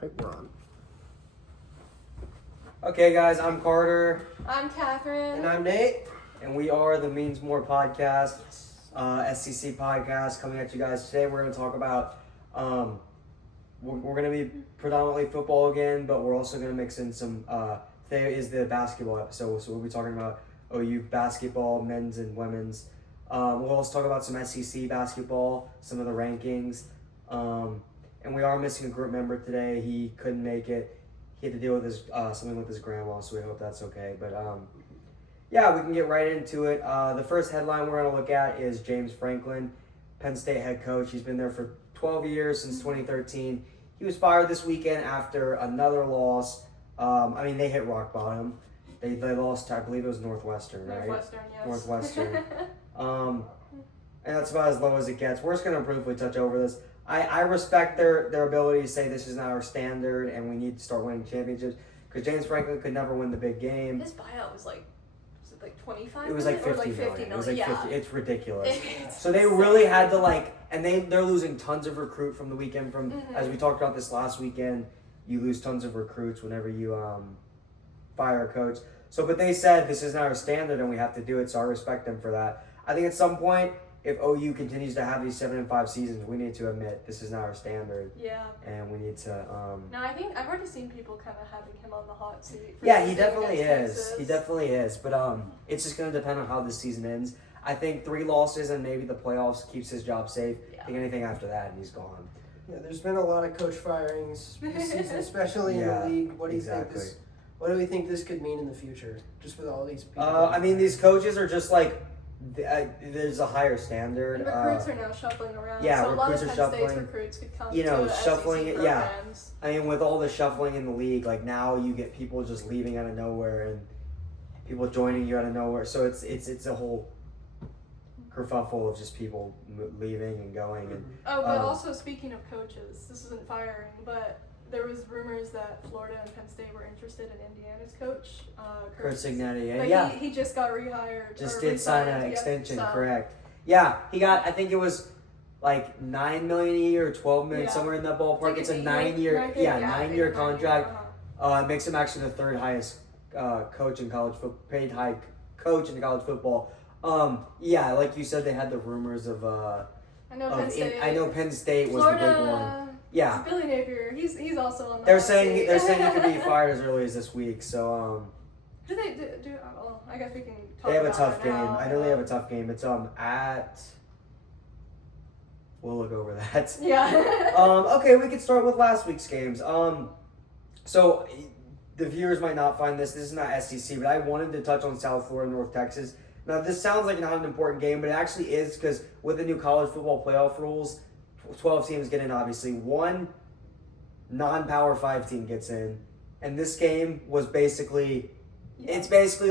Right, we're on. Okay, guys, I'm Carter. I'm Catherine. And I'm Nate. And we are the Means More podcast, SCC podcast, coming at you guys today. We're going to talk about, we're going to be predominantly football again, but we're also going to mix in some, today is the basketball episode, so we'll be talking about OU basketball, men's and women's. We'll also talk about some SEC basketball, some of the rankings, and we are missing a group member today. He couldn't make it. He had to deal with his something with his grandma, so we hope that's okay. But yeah, we can get right into it. The first headline we're going to look at is James Franklin, Penn State head coach. He's been there for 12 years, since 2013. He was fired this weekend after another loss. They hit rock bottom. They lost, I believe it was Northwestern, right? Northwestern, yes. Northwestern. And that's about as low as it gets. We're just going to briefly touch over this. I respect their ability to say this is not our standard and we need to start winning championships, because James Franklin could never win the big game. His buyout was like 25 It was like 50 or like 50 million. It was like yeah. 50. It's ridiculous. It's So they really had to and they're losing tons of recruit from the weekend. As we talked about this last weekend, you lose tons of recruits whenever you fire a coach. So, but they said this is not our standard and we have to do it. So I respect them for that. I think at some point, if OU continues to have these 7-5 seasons, we need to admit this is not our standard. Yeah. And we need to. No, I think I've already seen people kind of having him on the hot seat. Yeah, he definitely against is. Texas. He definitely is. But it's just going to depend on how this season ends. I think 3 losses and maybe the playoffs keeps his job safe. Yeah. I think anything after that, he's gone. Yeah, there's been a lot of coach firings this season, especially in the league. What do you think this? What do we think this could mean in the future, just with all these people? These coaches are just there's a higher standard. And recruits are now shuffling around. Yeah, so a lot of recruits Penn are State's shuffling. recruits could come Shuffling to it, SEC yeah. programs. With all the shuffling in the league, now you get people just leaving out of nowhere and people joining you out of nowhere. So it's a whole kerfuffle of just people leaving and going. And Oh, but also speaking of coaches, this isn't firing, but there was rumors that Florida and Penn State were interested in Indiana's coach, Kurt Cignetti, But yeah. he just got rehired. Just or did sign re-signed, an yep, extension, so- correct? Yeah, he got. I think it was like $9 million a year, or $12 million, Yeah. somewhere in that ballpark. It's a 9-year, nine year contract. Uh-huh. It makes him actually the third highest coach in college football, paid high coach in college football. Yeah, like you said, they had the rumors of. I know Penn State. I know Penn State was Florida, the big one. Yeah, Billy Napier. He's also on the. they're hot saying seat. he could be fired as early as this week. So Do they do? Well, I guess we can. Talk they have a about tough it game. now. I know they have a tough game. It's at. We'll look over that. Yeah. Okay, we could start with last week's games. So the viewers might not find this. This is not SEC, but I wanted to touch on South Florida, North Texas. Now, this sounds like not an important game, but it actually is, because with the new college football playoff rules, 12 teams get in, obviously. One non-Power 5 team gets in. And this game was basically, it's basically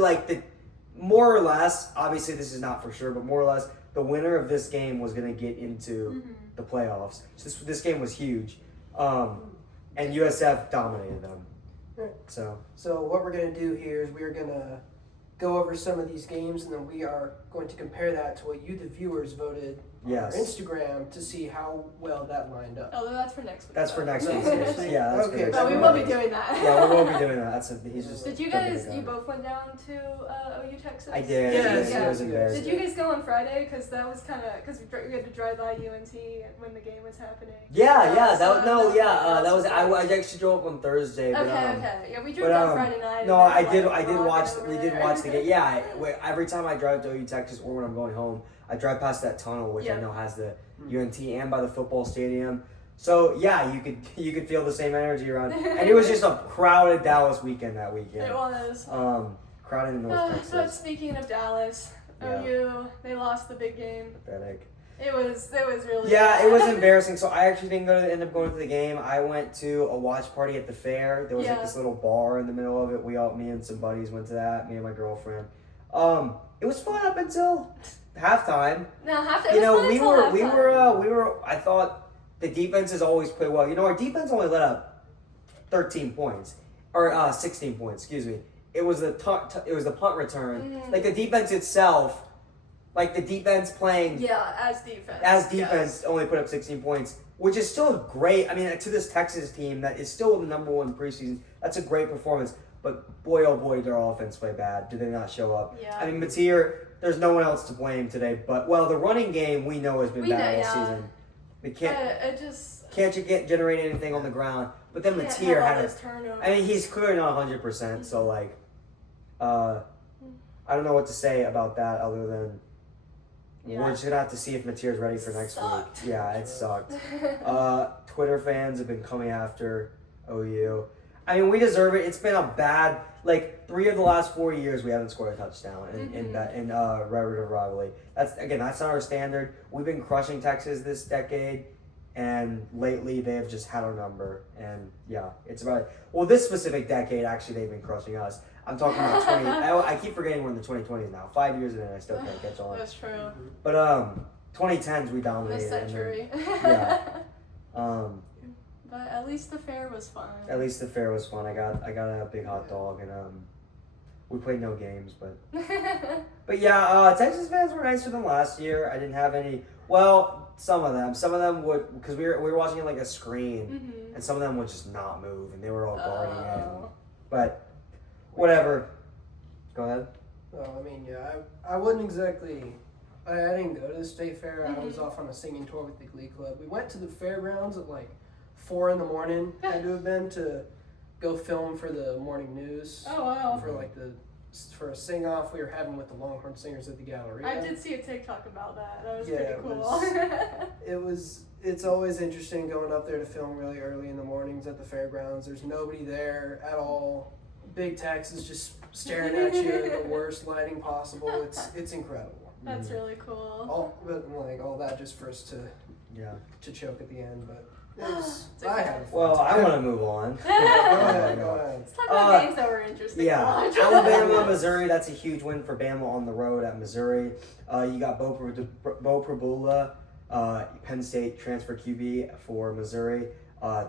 more or less, obviously this is not for sure, but more or less, the winner of this game was going to get into the playoffs. So this game was huge. And USF dominated them. Right. So what we're going to do here is we're going to go over some of these games, and then we are going to compare that to what you, the viewers, voted on our Instagram to see how well that lined up. Although that's for next week. that's for next week. Next Yeah, that's Okay, for next But week. we will be doing that. Yeah, we will be doing that. He's just. Did you jumping guys? the You gun. both went down to OU Texas. I did. Yeah, It was embarrassing. Did you guys go on Friday? Because that was kind of we had to drive by UNT when the game was happening. Yeah. That was I actually drove up on Thursday. But, Okay. Yeah, we drove down Friday night. No, and I then, did watch. over We did there. watch the game. Yeah. Every time I drive to OU Texas or when I'm going home, I drive past that tunnel, which I know has the UNT and by the football stadium. So yeah, you could feel the same energy around, and it was just a crowded Dallas weekend that weekend. It was. Crowded in North But Texas. speaking of Dallas, Yeah. OU, they lost the big game. Pathetic. It was really Yeah, bad. it was embarrassing. So I actually didn't end up going to the game. I went to a watch party at the fair. There was this little bar in the middle of it. Me and some buddies went to that. Me and my girlfriend. It was fun up until halftime. No, halftime. We were. I thought the defenses always play well. Our defense only let up 13 points or 16 points. Excuse me. It was the punt return. Like the defense itself. Like the defense playing Yeah, as defense. as defense only put up 16 points. which is still great. I mean, to this Texas team that is still the number one preseason, that's a great performance. But boy, oh boy, their offense play bad. Do they not show up? Yeah. I mean, Mateer, there's no one else to blame today. But, well, the running game we know has been bad all season. We can't generate anything on the ground. But then Mateer had I mean, he's clearly not 100%. So, like, I don't know what to say about that other than we're just going to have to see if Mateer's ready for next week. Yeah, it sucked. Twitter fans have been coming after OU. I mean, we deserve it. It's been a bad, 3 of the last 4 years we haven't scored a touchdown in relative rivalry. That's not our standard. We've been crushing Texas this decade, and lately they have just had our number. And yeah, it's about this specific decade. Actually, they've been crushing us. I'm talking about 20. I keep forgetting we're in the 2020s now. 5 years in, and I still can't catch on. That's true. But 2010s we dominated. This century. Yeah. But at least the fair was fun. At least the fair was fun. I got a big hot dog, and we played no games, but yeah, Texas fans were nicer than last year. I didn't have any. Well, some of them would, because we were watching it like a screen, and some of them would just not move, and they were all guarding it. But whatever. Go ahead. Well, I mean, yeah, I wouldn't exactly. I didn't go to the state fair. I was off on a singing tour with the Glee Club. We went to the fairgrounds at 4 a.m. Had to have been to go film for the morning news. Oh wow! For a sing off we were having with the Longhorn Singers at the Galleria. I did see a TikTok about that. That was pretty cool. It's always interesting going up there to film really early in the mornings at the fairgrounds. There's nobody there at all. Big Texas just staring at you in the worst lighting possible. It's incredible. That's really cool. All that just for us to choke at the end, but. I want to move on. Go ahead. Let's talk about games that were interesting. Yeah, Alabama, Missouri. That's a huge win for Bama on the road at Missouri. You got Bo Prabula, Penn State transfer QB for Missouri.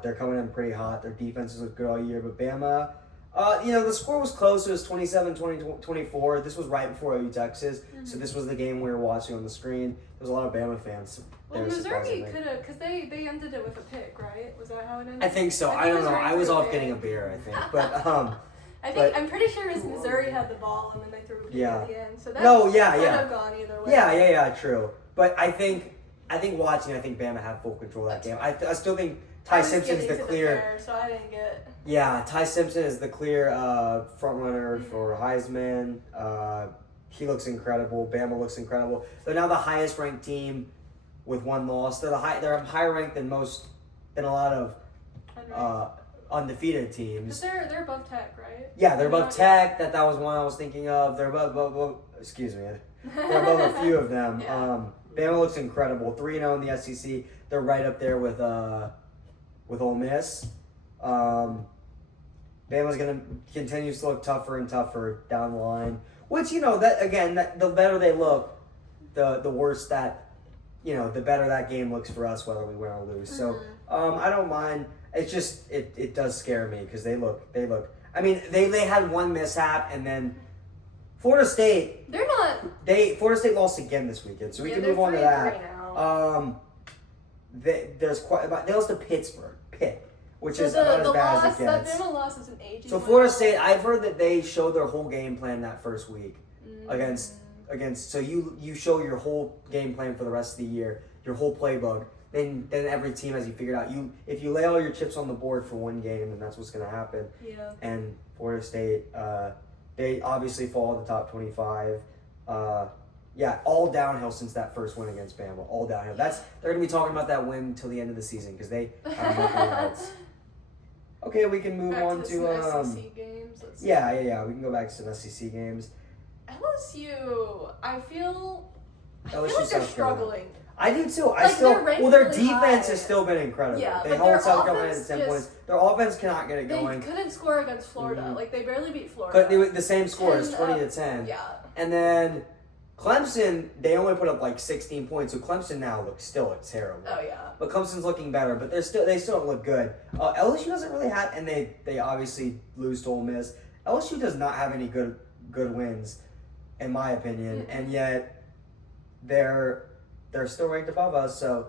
They're coming in pretty hot. Their defenses look good all year, but Bama. The score was close. It was 27-24. This was right before OU Texas, so this was the game we were watching on the screen. There was a lot of Bama fans. Well, Missouri could have, because they ended it with a pick, right? Was that how it ended? I think so. I don't know. I was off getting a beer, I think. But I'm pretty sure it was Missouri had the ball and then they threw it at the end. So that could have gone either way. Yeah, true. But I think watching, Bama had full control of that game. I still think Ty Simpson's the clear. So I didn't get. Yeah, Ty Simpson is the clear front runner for Heisman. He looks incredible. Bama looks incredible. They're now the highest ranked team with one loss. They're higher ranked than a lot of undefeated teams. But they're above Tech, right? Yeah, they're above Tech. That was one I was thinking of. They're above excuse me. They're above a few of them. Yeah. Bama looks incredible. 3-0 in the SEC. They're right up there with Ole Miss. Bama's gonna continue to look tougher and tougher down the line. Which the better they look, the worse that. The better that game looks for us, whether we win or lose. So, I don't mind. It's just, it does scare me because they look. I mean, they had one mishap, and then Florida State. Florida State lost again this weekend, so we can move on to that. They lost to Pittsburgh, which is about as bad as it gets. That Bama loss is an aging. So Florida State, I've heard that they showed their whole game plan that first week against. So you show your whole game plan for the rest of the year, your whole playbook. Then every team has you figured out. If you lay all your chips on the board for one game, then that's what's going to happen. Yeah. And Florida State, they obviously fall in the top 25. All downhill since that first win against Bama. All downhill. They're going to be talking about that win till the end of the season because they have nothing else. Okay, we can move on to SEC games. We can go back to some SEC games. LSU, I feel LSU like they're struggling. I do too. Their defense has still been incredible. Yeah, they hold South Carolina to 10 points. Their offense cannot get it going. They couldn't score against Florida. They barely beat Florida. But the same score is 20-10. Yeah. And then Clemson, they only put up 16 points. So Clemson now looks terrible. Oh yeah. But Clemson's looking better. But they still don't look good. LSU doesn't really have, and they obviously lose to Ole Miss. LSU does not have any good wins, in my opinion, and yet they're still ranked above us. So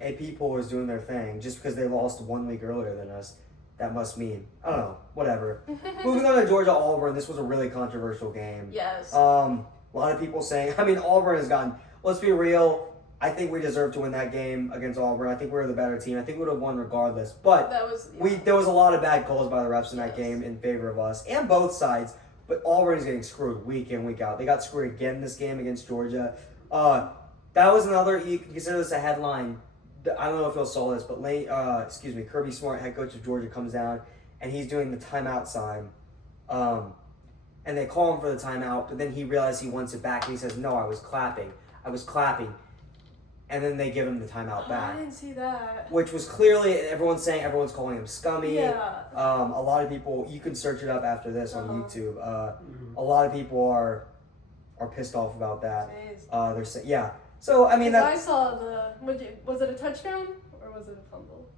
AP poll is doing their thing just because they lost 1 week earlier than us. That must mean, I don't know, whatever. Moving on to Georgia Auburn, this was a really controversial game. Yes. A lot of people saying, Auburn has gotten, let's be real, I think we deserved to win that game against Auburn. I think we were the better team. I think we would have won regardless. But that was there was a lot of bad calls by the refs in that Yes. game in favor of us and both sides. But Auburn is getting screwed week in, week out. They got screwed again this game against Georgia. That was another, you can consider this a headline. I don't know if you saw this, but Kirby Smart, head coach of Georgia, comes down and he's doing the timeout sign. And they call him for the timeout, but then he realizes he wants it back and he says, "No, I was clapping. And then they give him the timeout back. I didn't see that. Which was clearly, everyone's calling him scummy. Yeah. A lot of people, you can search it up after this on YouTube. A lot of people are pissed off about that. Jeez. They're saying, yeah. So, I mean, I saw was it a touchdown or was it a fumble?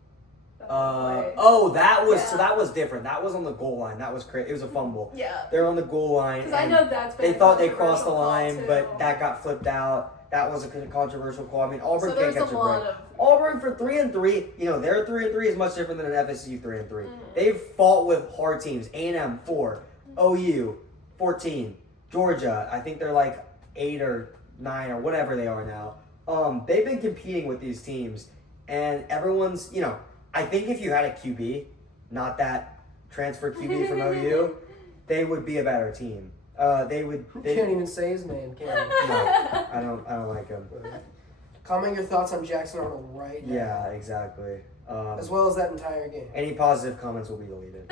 That was different. That was on the goal line. That was crazy. It was a fumble. Yeah. They're on the goal line. Because I know that's been They a thought they crossed the controversial call, line, too. but that got flipped out. That was a controversial call. I mean, Auburn So can't there's catch a a lot break. of Auburn for 3-3, their 3-3 is much different than an FSU 3-3. Mm-hmm. They've fought with hard teams. A&M 4, OU 14, Georgia. I think they're like 8 or 9 or whatever they are now. They've been competing with these teams, and everyone's. I think if you had a QB, not that transfer QB from OU, they would be a better team. They Can't even say his name, can you? No, I don't like him. Comment your thoughts on Jackson Arnold right now. Yeah, exactly. As well as that entire game. Any positive comments will be deleted.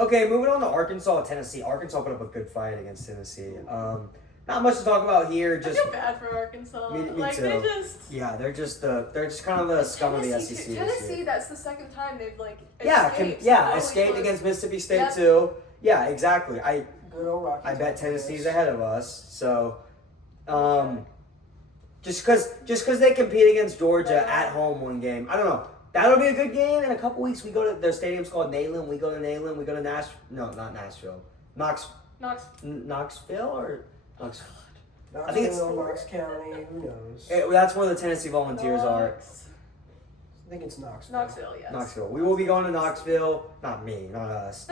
Okay, moving on to Arkansas, Tennessee. Arkansas put up a good fight against Tennessee. Not much to talk about here. I Just feel bad for Arkansas. Me too. They just. yeah, they're just kind of the scum of the Tennessee, SEC. this Tennessee, year. that's the second time they've Yeah, escaped. escaped against Mississippi State Yep. too. Yeah, exactly. Good old Rocky. I bet Tennessee's ahead of us. So, just because they compete against Georgia at home one game, I don't know. That'll be a good game. In a couple weeks, we go to their stadium's called Neyland. We go to Neyland. We go to Nashville. No, not Nashville. Knoxville or Knox. I think it's Knox County. Who knows? That's where the Tennessee Volunteers are. I think it's Knoxville. Knoxville, yes. Knoxville. We will be going to Knoxville. Not me, not us,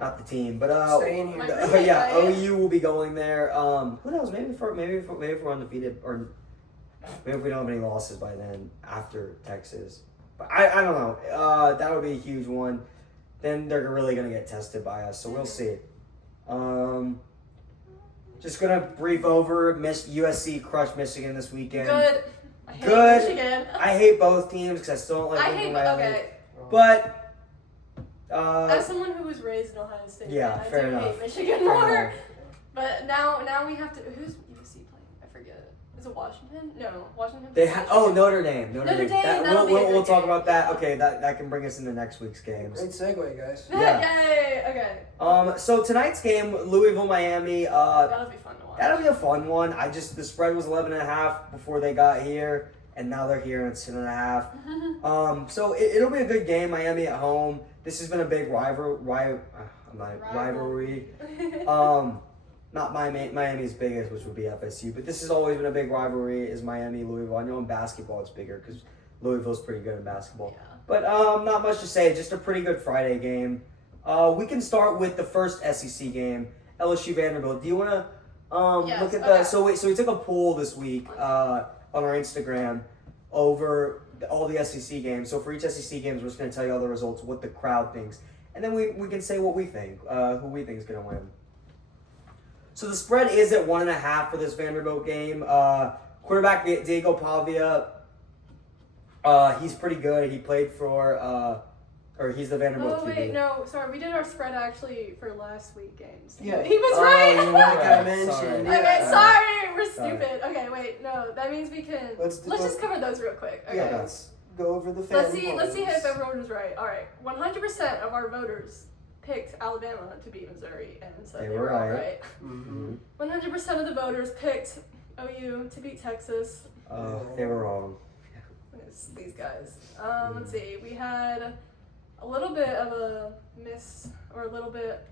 not the team, but Stay in here. My OU will be going there. Who knows? Maybe if we're undefeated, or maybe if we don't have any losses by then after Texas. But I don't know. That would be a huge one. Then they're really gonna get tested by us, so we'll see. Just gonna brief over. USC crushed Michigan this weekend. Good. I hate Good. Michigan. I hate both teams because I still don't like I Lincoln hate. Riley. Okay. But As someone who was raised in Ohio State, yeah, I fair do enough. hate Michigan Fair more. enough. But now we have to. Who's UC playing? I forget. Is it Washington? No, Washington. Notre Dame. Notre Dame, That, that'll be a we'll good talk game. about that. Okay, that can bring us into next week's games. Great segue, guys. Yeah. Yay! Okay. So tonight's game, Louisville, Miami. That'll be fun to watch. That'll be a fun one. The spread was 11.5 before they got here, and now they're here and it's 10.5. So it'll be a good game. Miami at home. This has been a big rivalry. Not Miami's biggest, which would be FSU, but this has always been a big rivalry. Is Miami Louisville? I know in basketball it's bigger because Louisville's pretty good in basketball. Yeah. But not much to say. Just a pretty good Friday game. We can start with the first SEC game, LSU Vanderbilt. Do you want to Yes, look at okay. the? So we took a poll this week on our Instagram over all the SEC games. So for each SEC games, we're just going to tell you all the results, what the crowd thinks, and then we can say what we think, who we think is going to win. So the spread is at 1.5 for this Vanderbilt game. Quarterback Diego Pavia, he's pretty good. He played for, he's the Vanderbilt Oh QB. wait, no, sorry. We did our spread actually for last week games. Yeah. He was Oh, right. you're Like I right. mentioned. Sorry. Okay, Yeah. sorry, we're Sorry. stupid. Okay, wait, no, that means we can. Let's just cover those real quick. Okay. Yeah, let's go over the Let's fan see polls. if everyone was right. All right, 100% of our voters picked Alabama to beat Missouri, and so They they were were all right. right. Mhm. 100% of the voters picked OU to beat Texas. They were wrong. It's these guys. Let's see. We had a little bit of a a little bit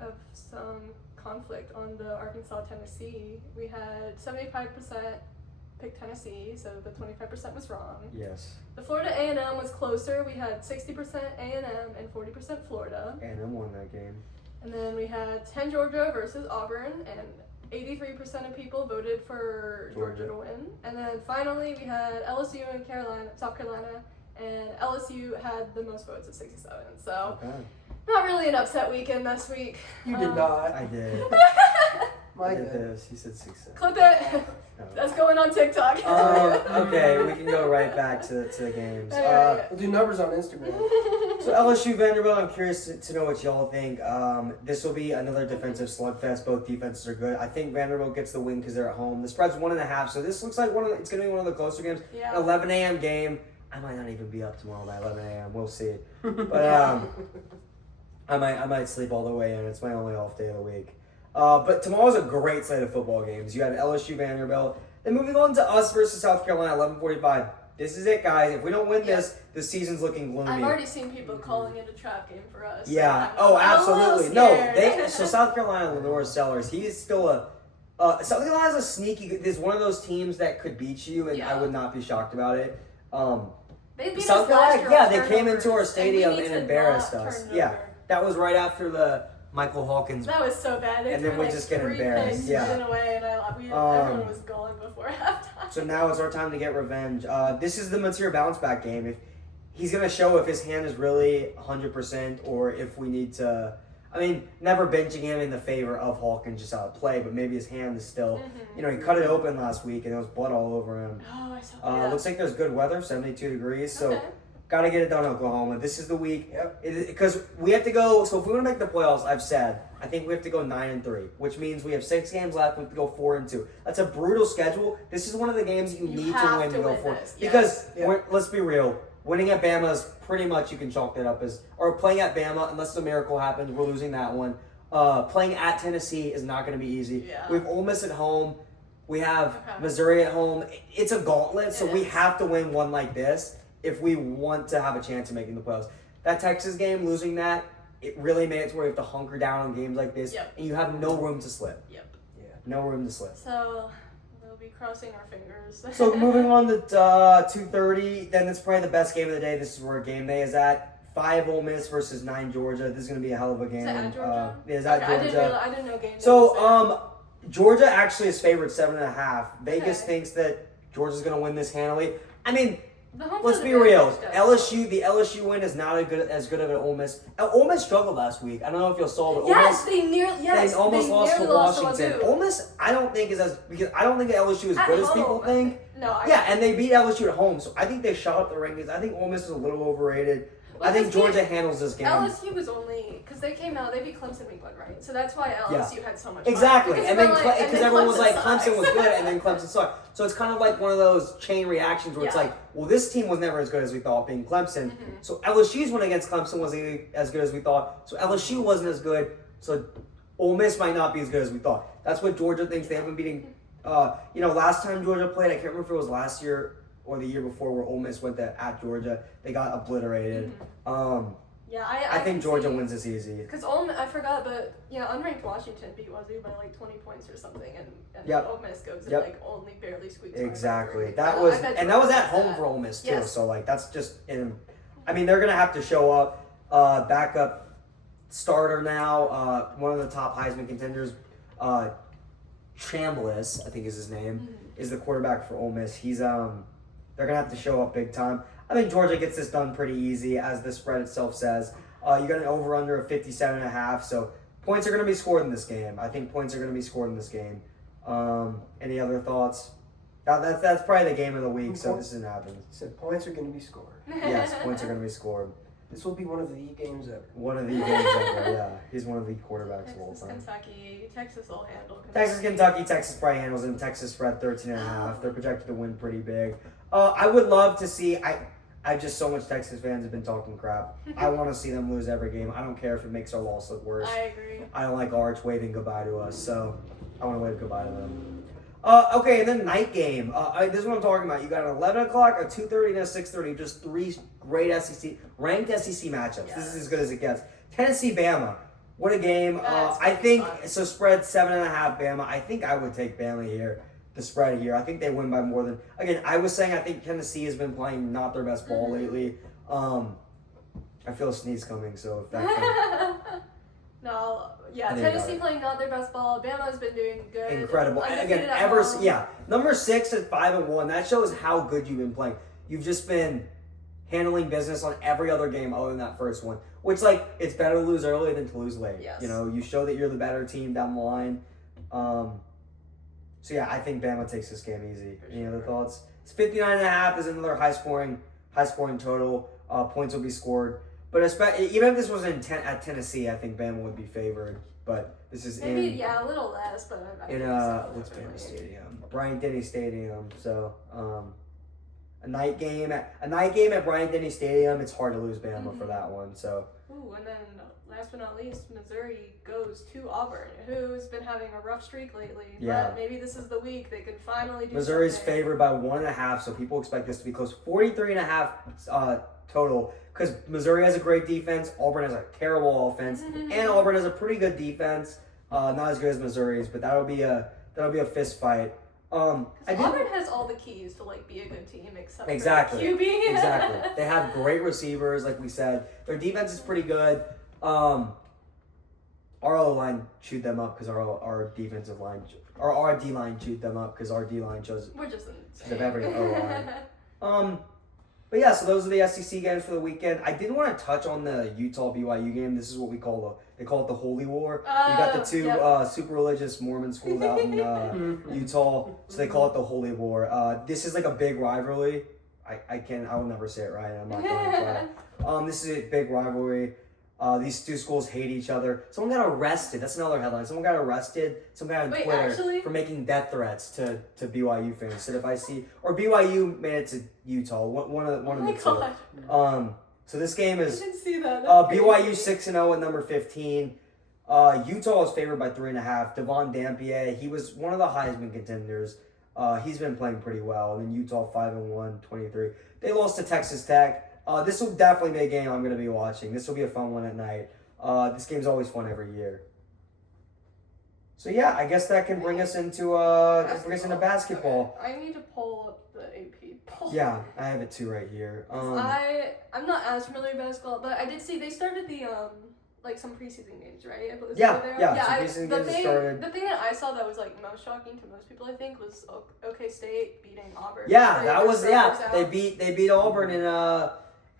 of some conflict on the Arkansas Tennessee. We had 75% picked Tennessee, so the 25% was wrong. Yes. The Florida A&M was closer. We had 60% A&M and 40% Florida. A&M won that game. And then we had 10 Georgia versus Auburn, and 83% of people voted for Georgia to win. And then finally we had LSU and South Carolina, and LSU had the most votes at 67. So Okay. not really an upset weekend this week. You did not. I did. My I did God. this. He said 6-7. Clip it. No. That's going on TikTok. Okay, we can go right back to the games. We'll do numbers on Instagram. So LSU Vanderbilt, I'm curious to know what y'all think. This will be another defensive slugfest. Both defenses are good. I think Vanderbilt gets the win because they're at home. The spread's 1.5, so this looks like it's going to be one of the closer games. Yeah. An 11 a.m. game. I might not even be up tomorrow by 11 a.m. We'll see. But I might sleep all the way in. It's my only off day of the week. But tomorrow's a great slate of football games. You have LSU Vanderbilt. Then moving on to us versus South Carolina, 11:45. This is it, guys. If we don't win this, the season's looking gloomy. I've already seen people calling it a trap game for us. Yeah. So Oh, I'm a little absolutely. No, scared. so South Carolina, Lenore Sellers, he is still South Carolina's a sneaky. Is one of those teams that could beat you, and I Yeah. would not be shocked about it. They beat South us last Carolina, year yeah, on they came into our turnovers, stadium we need and to embarrassed not us. turn Yeah. over. That was right after the Michael Hawkins. That was so bad. They And then threw we like just get 3 embarrassed, picks yeah. right away, and everyone was gone before halftime. So now it's our time to get revenge. This is the Mateer bounce back game. If he's gonna show if his hand is really 100%, or if we need to. I mean, never benching him in the favor of Hawkins just out of play, but maybe his hand is still. Mm-hmm. You know, he cut it open last week and there was blood all over him. Oh, I saw that. Looks like there's good weather, 72 degrees. So Okay. gotta get it done, Oklahoma. This is the week. Yep. Because we have to go. So if we want to make the playoffs, I've said I think we have to go 9-3, which means we have 6 games left. We have to go 4-2. That's a brutal schedule. This is one of the games that you need to have win to to go win 4. this, Because yes. let's be real, winning at Bama is pretty much you can chalk that up as, or playing at Bama unless a miracle happens, we're losing that one. Playing at Tennessee is not going to be easy. Yeah. We have Ole Miss at home. We have Okay. Missouri at home. It's a gauntlet, so It we is. have to win one like this if we want to have a chance of making the playoffs. That Texas game, losing that, it really made it to where you have to hunker down on games like this, Yep. and you have no room to slip. Yep. No room to slip. So we'll be crossing our fingers. So moving on to 2:30, then it's probably the best game of the day. This is where game day is at. 5 Ole Miss versus 9 Georgia. This is going to be a hell of a game. Is it at Georgia? It is at Okay, Georgia. I didn't know game day was So, there. Georgia actually is favored 7.5. Vegas Okay. thinks that Georgia's going to win this handily. I mean, The home let's field be real. advantage does. The LSU win is not as good of an Ole Miss. Ole Miss struggled last week. I don't know if you saw, but Ole Yes, Miss, they almost lost to nearly Washington. Wazoo. Ole Miss, I don't think is because I don't think LSU is At good as people home, think. No, Yeah, and they beat LSU at home, so I think they shot up the rankings. I think Ole Miss is a little overrated. Well, I think this game- Georgia handles this game. LSU was only because they came out. They beat Clemson week 1, right? So that's why LSU had so much. Exactly, fun. and then everyone- because everyone was like sucks. Clemson was good, and then Clemson sucked. So it's kind of like one of those chain reactions where it's Yeah. like, well, this team was never as good as we thought, being Clemson. Mm-hmm. So LSU's win against Clemson wasn't as good as we thought. So LSU wasn't as good. So Ole Miss might not be as good as we thought. That's what Georgia thinks. They haven't beaten. Last time Georgia played, I can't remember if it was last year or the year before, where Ole Miss went at Georgia. They got obliterated. Yeah, I think Georgia wins this easy. Because I forgot, but unranked Washington beat Wazoo by like 20 points or something, and Yep. Ole Miss goes and Yep. like only barely squeaks. by Exactly. victory. That So was, I bet and that was Georgia at wins home that. for Ole Miss too. Yes. So like that's just I mean, they're gonna have to show up. Backup starter now. One of the top Heisman contenders. Chambliss, I think is his name, is the quarterback for Ole Miss. He's they're gonna have to show up big time. I think Georgia gets this done pretty easy, as the spread itself says. You got an over under of 57.5, so points are gonna be scored in this game. I think points are gonna be scored in this game. Any other thoughts? That's probably the game of the week, so this didn't happen. Said points are going to be scored. Yes, points are going to be scored. This will be one of the games ever. One of the games ever, yeah. He's one of the quarterbacks of all Texas, time. Kentucky, Texas will handle. Texas probably handles him. Texas spread 13.5. They're projected to win pretty big. I would love to see. I just so much Texas fans have been talking crap. I want to see them lose every game. I don't care if it makes our loss look worse. I agree. I don't like Arch waving goodbye to us, so I want to wave goodbye to them. Okay, and then night game. This is what I'm talking about. You got an 11 o'clock, a 2:30, and a 6:30. Just 3 great ranked SEC matchups. This is as good as it gets. Tennessee, Bama. What a game. That's I think, fun. so spread 7.5 Bama. I think I would take Bama here. the spread here. I think they win by more than. Again, I was saying I think Tennessee has been playing not their best ball lately. I feel a sneeze coming, so if that can, No, yeah, I think Tennessee about it. playing not their best ball. Bama's been doing good. incredible. And Undefeated again, at home. number 6 at 5-1. That shows how good you've been playing. You've just been handling business on every other game other than that first one. Which, like, it's better to lose early than to lose late. Yes. You know, you show that you're the better team down the line. So yeah, I think Bama takes this game easy. Any other thoughts? It's 59.5. There's another high scoring total. Points will be scored. But even if this was at Tennessee, I think Bama would be favored. But this is Maybe a little less, but I in think so, what's definitely. Bama Stadium? Bryant-Denny Stadium. So a night game at Bryant-Denny Stadium. It's hard to lose Bama for that one. So Ooh, and then last but not least, Missouri goes to Auburn, who's been having a rough streak lately. Yeah. But maybe this is the week they can finally do Missouri's something. favored by 1.5, so people expect this to be close. 43.5 total, because Missouri has a great defense, Auburn has a terrible offense, and Auburn has a pretty good defense. Not as good as Missouri's, but that'll be a fist fight. Auburn has all the keys to like be a good team, except Exactly. for QB. Exactly. They have great receivers, like we said. Their defense is pretty good. Our O-line chewed them up because our defensive line, or our D-line chewed them up because our D-line chose We're just of insane. every O-line. But yeah, so those are the SEC games for the weekend. I did want to touch on the Utah BYU game. This is what they call it the Holy War. We got the two super religious Mormon schools out in Utah, so they call it the Holy War. This is like a big rivalry. I will never say it right. I'm not going to try. This is a big rivalry. These two schools hate each other. Someone got arrested. That's another headline. Someone got arrested. Some guy on Wait, Twitter actually? for making death threats to BYU fans. So if I see, or BYU made it to Utah. One of Oh my the god. two. So this game I is didn't see that. BYU 6-0 at number 15. Utah is favored by 3.5. Devon Dampier, he was one of the Heisman contenders. He's been playing pretty well. And then Utah 5-1, 23. They lost to Texas Tech. This will definitely be a game I'm going to be watching. This will be a fun one at night. This game's always fun every year. So yeah, I guess that can bring us into basketball. Okay. I need to pull up the AP poll. Yeah, I have it too right here. I'm not as familiar with basketball, but I did see they started the like some preseason games, right? I believe Yeah, they were yeah, there. some preseason the games thing, started. The thing that I saw that was like most shocking to most people, I think, was OK State beating Auburn. Yeah, They that were was starters yeah. out. They beat Auburn in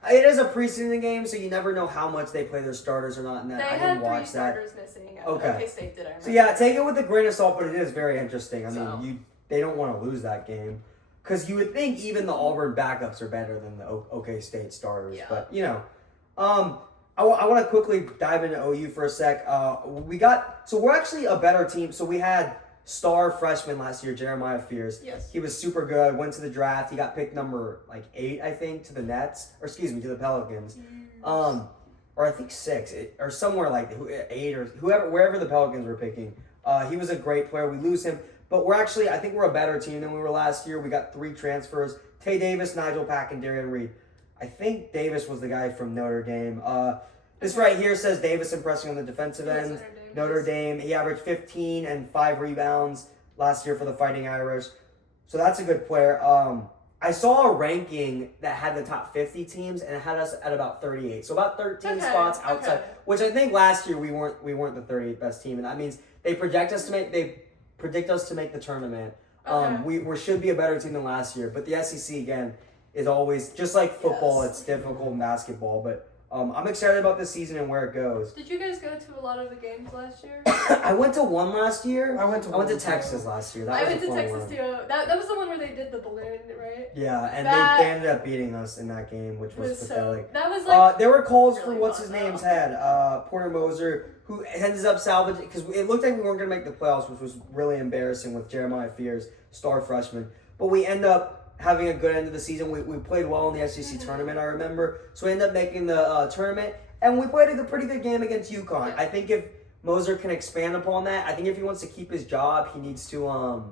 it is a preseason game, so you never know how much they play their starters or not. And They that I had didn't three watch that. starters missing. Okay. OK State did. I So remember. yeah, take it with a grain of salt, but it is very interesting. I So. mean, they don't want to lose that game because you would think even the Auburn backups are better than the OK State starters. Yeah. But you know, I want to quickly dive into OU for a sec. We're actually a better team. So we had star freshman last year, Jeremiah Fears. Yes. He was super good. Went to the draft. He got picked number 8, I think, to the to the Pelicans. Or I think 6, or somewhere like 8 or wherever the Pelicans were picking. He was a great player. We lose him, but I think we're a better team than we were last year. We got 3 transfers: Tay Davis, Nigel Pack, and Darian Reed. I think Davis was the guy from Notre Dame. This right here says Davis impressing on the defensive Yes, end. Notre Notre Dame. He averaged 15 and 5 rebounds last year for the Fighting Irish. So that's a good player. I saw a ranking that had the top 50 teams and it had us at about 38. So about 13 spots outside, which I think last year we weren't the 38th best team, and that means they predict us to make the tournament. We should be a better team than last year, but the SEC again is always just like football. Yes. It's difficult in basketball, but I'm excited about this season and where it goes. Did you guys go to a lot of the games last year? I went to one last year. I went to Texas last year. That I was went a to fun Texas one. too. That was the one where they did the balloon, right? Yeah, and That- they ended up beating us in that game, which was pathetic. That was like There were calls for really what's fun, his name's though. head, Porter Moser, who ends up salvaging because it looked like we weren't going to make the playoffs, which was really embarrassing with Jeremiah Fears, star freshman. But we end up having a good end of the season. We played well in the SEC tournament, I remember. So we ended up making the tournament, and we played a pretty good game against UConn. Yeah. I think if Moser can expand upon that, I think if he wants to keep his job, he needs to at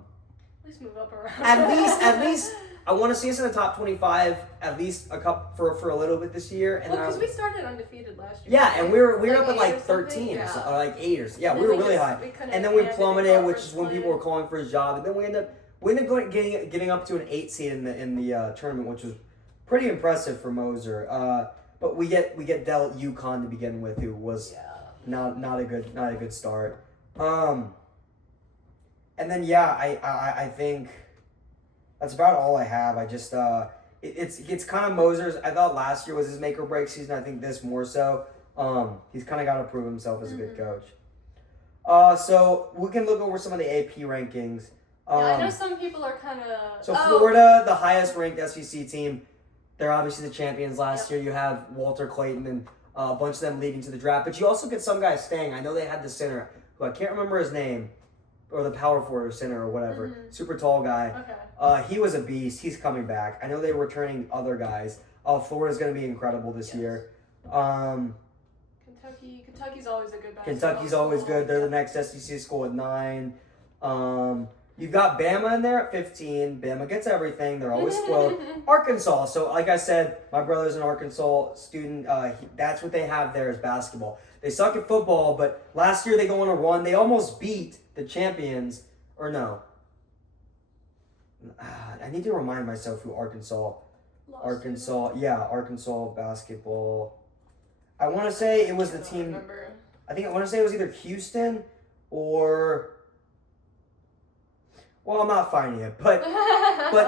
least move up around. at least. I want to see us in the top 25 at least for a little bit this year. And Well, then because we started undefeated last year. yeah, and we were Like up at 8 like or 13 something, or yeah. so, or like 8 or so. Yeah, And we then were really just- high. we couldn't And then we hand it in plummeted, which conference is when play. people were calling for his job. And then we we ended up getting up to an 8 seed in the tournament, which was pretty impressive for Moser. But we get dealt UConn to begin with, who was not a good start. And then I think that's about all I have. I just it's kind of Moser's. I thought last year was his make or break season. I think this more so. He's kind of got to prove himself as a good coach. So we can look over some of the AP rankings. I know some people are kind of. So Florida, the highest ranked SEC team, they're obviously the champions last year. You have Walter Clayton and a bunch of them leading to the draft, but you also get some guys staying. I know they had the center, who I can't remember his name, or the power forward or center or whatever, super tall guy. Okay. He was a beast. He's coming back. I know they were returning other guys. Florida's going to be incredible this year. Kentucky's always a good basketball Kentucky's always good. They're the next SEC school at 9. You've got Bama in there at 15. Bama gets everything. They're always spoiled. Arkansas. So, like I said, my brother's an Arkansas student. That's what they have there is basketball. They suck at football, but last year they go on a run. They almost beat the champions. Or no. I need to remind myself who Arkansas basketball. I want to say it was the team. I want to say it was either Houston or. Well, I'm not finding it, but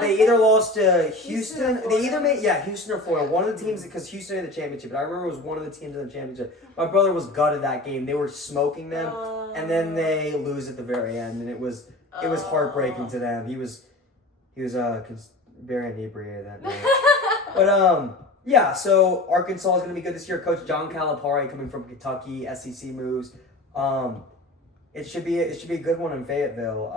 they either lost to Houston. They either made Houston or Florida. One of the teams, because Houston had the championship. But I remember it was one of the teams in the championship. My brother was gutted that game. They were smoking them, and then they lose at the very end, and it was heartbreaking to them. He was very inebriated that night. But so Arkansas is going to be good this year. Coach John Calipari coming from Kentucky, SEC moves. It should be a good one in Fayetteville.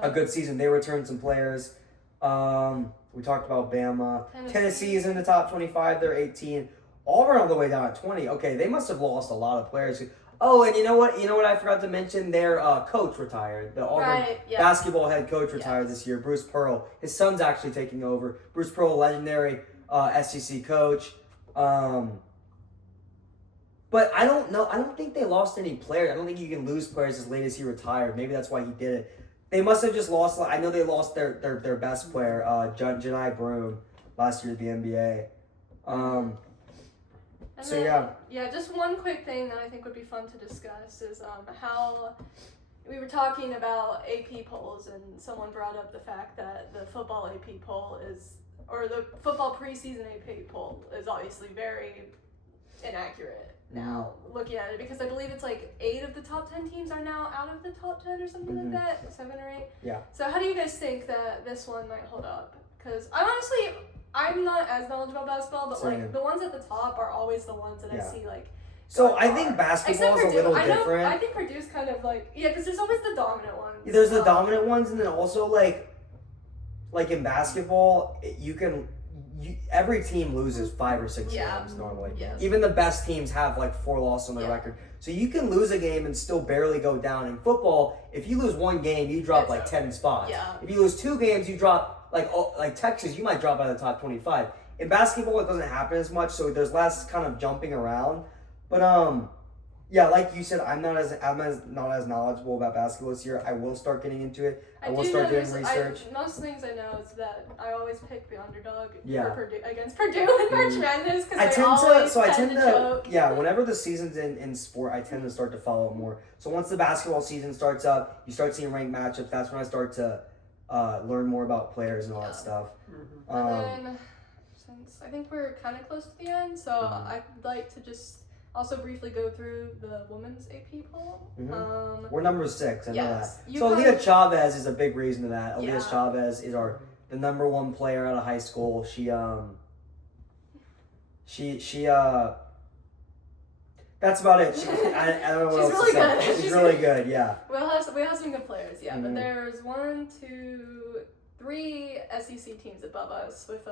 A good season. They returned some players. We talked about Bama. Tennessee is in the top 25. They're 18. Auburn all the way down at 20. Okay, they must have lost a lot of players. Oh, and you know what? I forgot to mention their coach retired. The Auburn basketball head coach retired this year. Bruce Pearl. His son's actually taking over. Bruce Pearl, legendary SEC coach. But I don't know. I don't think they lost any players. I don't think you can lose players as late as he retired. Maybe that's why he did it. They must have just lost. I know they lost their best player, Janai Broome, last year at the NBA. Just one quick thing that I think would be fun to discuss is how we were talking about AP polls, and someone brought up the fact that the football AP poll the football preseason AP poll is obviously very inaccurate now, looking at it, because I believe it's like 8 of the top 10 teams are now out of the top 10 or something like that, 7 or 8. Yeah. So how do you guys think that this one might hold up? Because I'm not as knowledgeable about basketball, but like the ones at the top are always the ones that I see like. So I think basketball is a little different. I think Purdue's kind of like because there's always the dominant ones. There's the dominant ones, and then also like in basketball, every team loses 5 or 6 games normally. Yes. Even the best teams have like 4 losses on their record. So you can lose a game and still barely go down. In football, if you lose 1 game, you drop 10 spots. Yeah. If you lose 2 games, you drop like Texas, you might drop out of the top 25. In basketball, it doesn't happen as much, so there's less kind of jumping around. But like you said, I'm not as knowledgeable about basketball this year. I will start getting into it. I will start doing research. Most things I know is that I always pick the underdog against Purdue in March Madness because I tend to choke. Whenever the season's in sport, I tend to start to follow it more. So once the basketball season starts up, you start seeing ranked matchups. That's when I start to learn more about players and all that stuff. And then, since I think we're kind of close to the end, so I'd like to just also briefly go through the women's AP poll. We're number 6. I know that. So Leah Chavez is a big reason to that. Leah Chavez is the number 1 player out of high school. She that's about it. I don't know what else really to say. good. She's really good. Yeah. We have some good players. Yeah, but there's 1, 2, 3 SEC teams above us with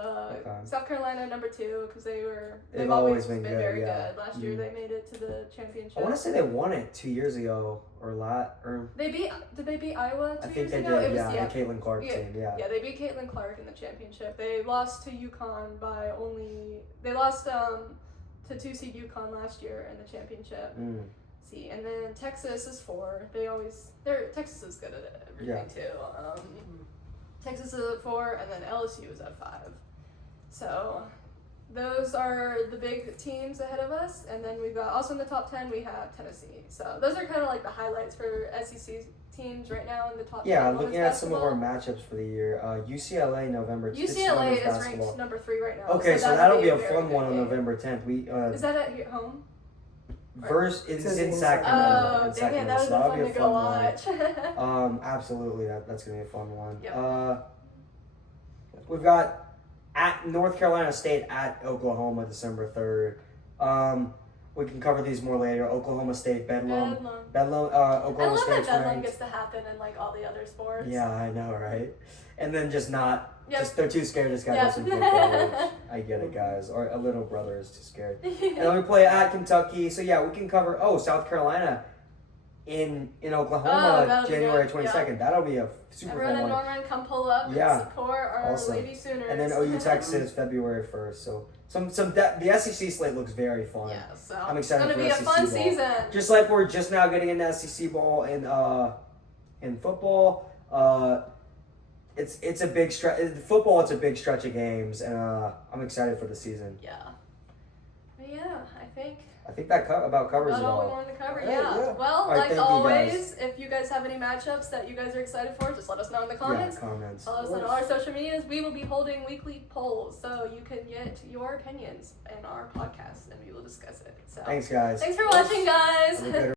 South Carolina number 2 because they've always been very good. Last year they made it to the championship. I want to say they won it 2 years ago did they beat Iowa 2 years ago? I think they did. The Caitlin Clark team. Yeah. Yeah, they beat Caitlin Clark in the championship. They lost to UConn They lost to 2 seed UConn last year in the championship. See, and then Texas is 4. Texas is good at everything too. Texas is at 4, and then LSU is at 5. So those are the big teams ahead of us, and then we've got also in the top 10 we have Tennessee. So those are kind of like the highlights for SEC teams right now in the top 10. Yeah, women's looking at some of our basketball. matchups for the year, UCLA November. it's UCLA women's is basketball. ranked number 3 right now. Okay, so that'll be a fun very one good on game. November 10th. We Is that at home? it's It's in in Sacramento. Oh, dang it, that would so that'll be be fun a to fun go one. watch. Absolutely, that's gonna be a fun one. Yep. We've got at North Carolina State at Oklahoma December 3rd. We can cover these more later. Oklahoma State Bedlam. Bedlam. I Oklahoma love that State's Bedlam ranked. gets to happen in like all the other sports. Yeah, I know, right? And then just not. Yep. Just they're too scared. This guy Yep. doesn't football. Which I get it, guys. Or a little brother is too scared. And then we play at Kentucky. So yeah, we can cover. South Carolina in Oklahoma, that'll be January good. 22nd. That'll be a super Everyone fun in one. Norman, come pull up Yeah. and support our Awesome. Lady Sooners. And then OU Texas February 1st. So the SEC slate looks very fun. Yeah, so I'm excited it's gonna for be a SEC fun ball. season. Just like we're just now getting into SEC ball in football. It's a big stretch. Football, it's a big stretch of games, and I'm excited for the season. Yeah. But yeah, I think that about covers that's it all we all. wanted to cover. Right, Yeah. yeah. Well, All right, like thank you, always, if you guys have any matchups that you guys are excited for, just let us know in the comments. Yeah, comments. Follow us on all our social medias. We will be holding weekly polls, so you can get your opinions in our podcast, and we will discuss it. So Thanks, guys. thanks for watching, guys. Have a good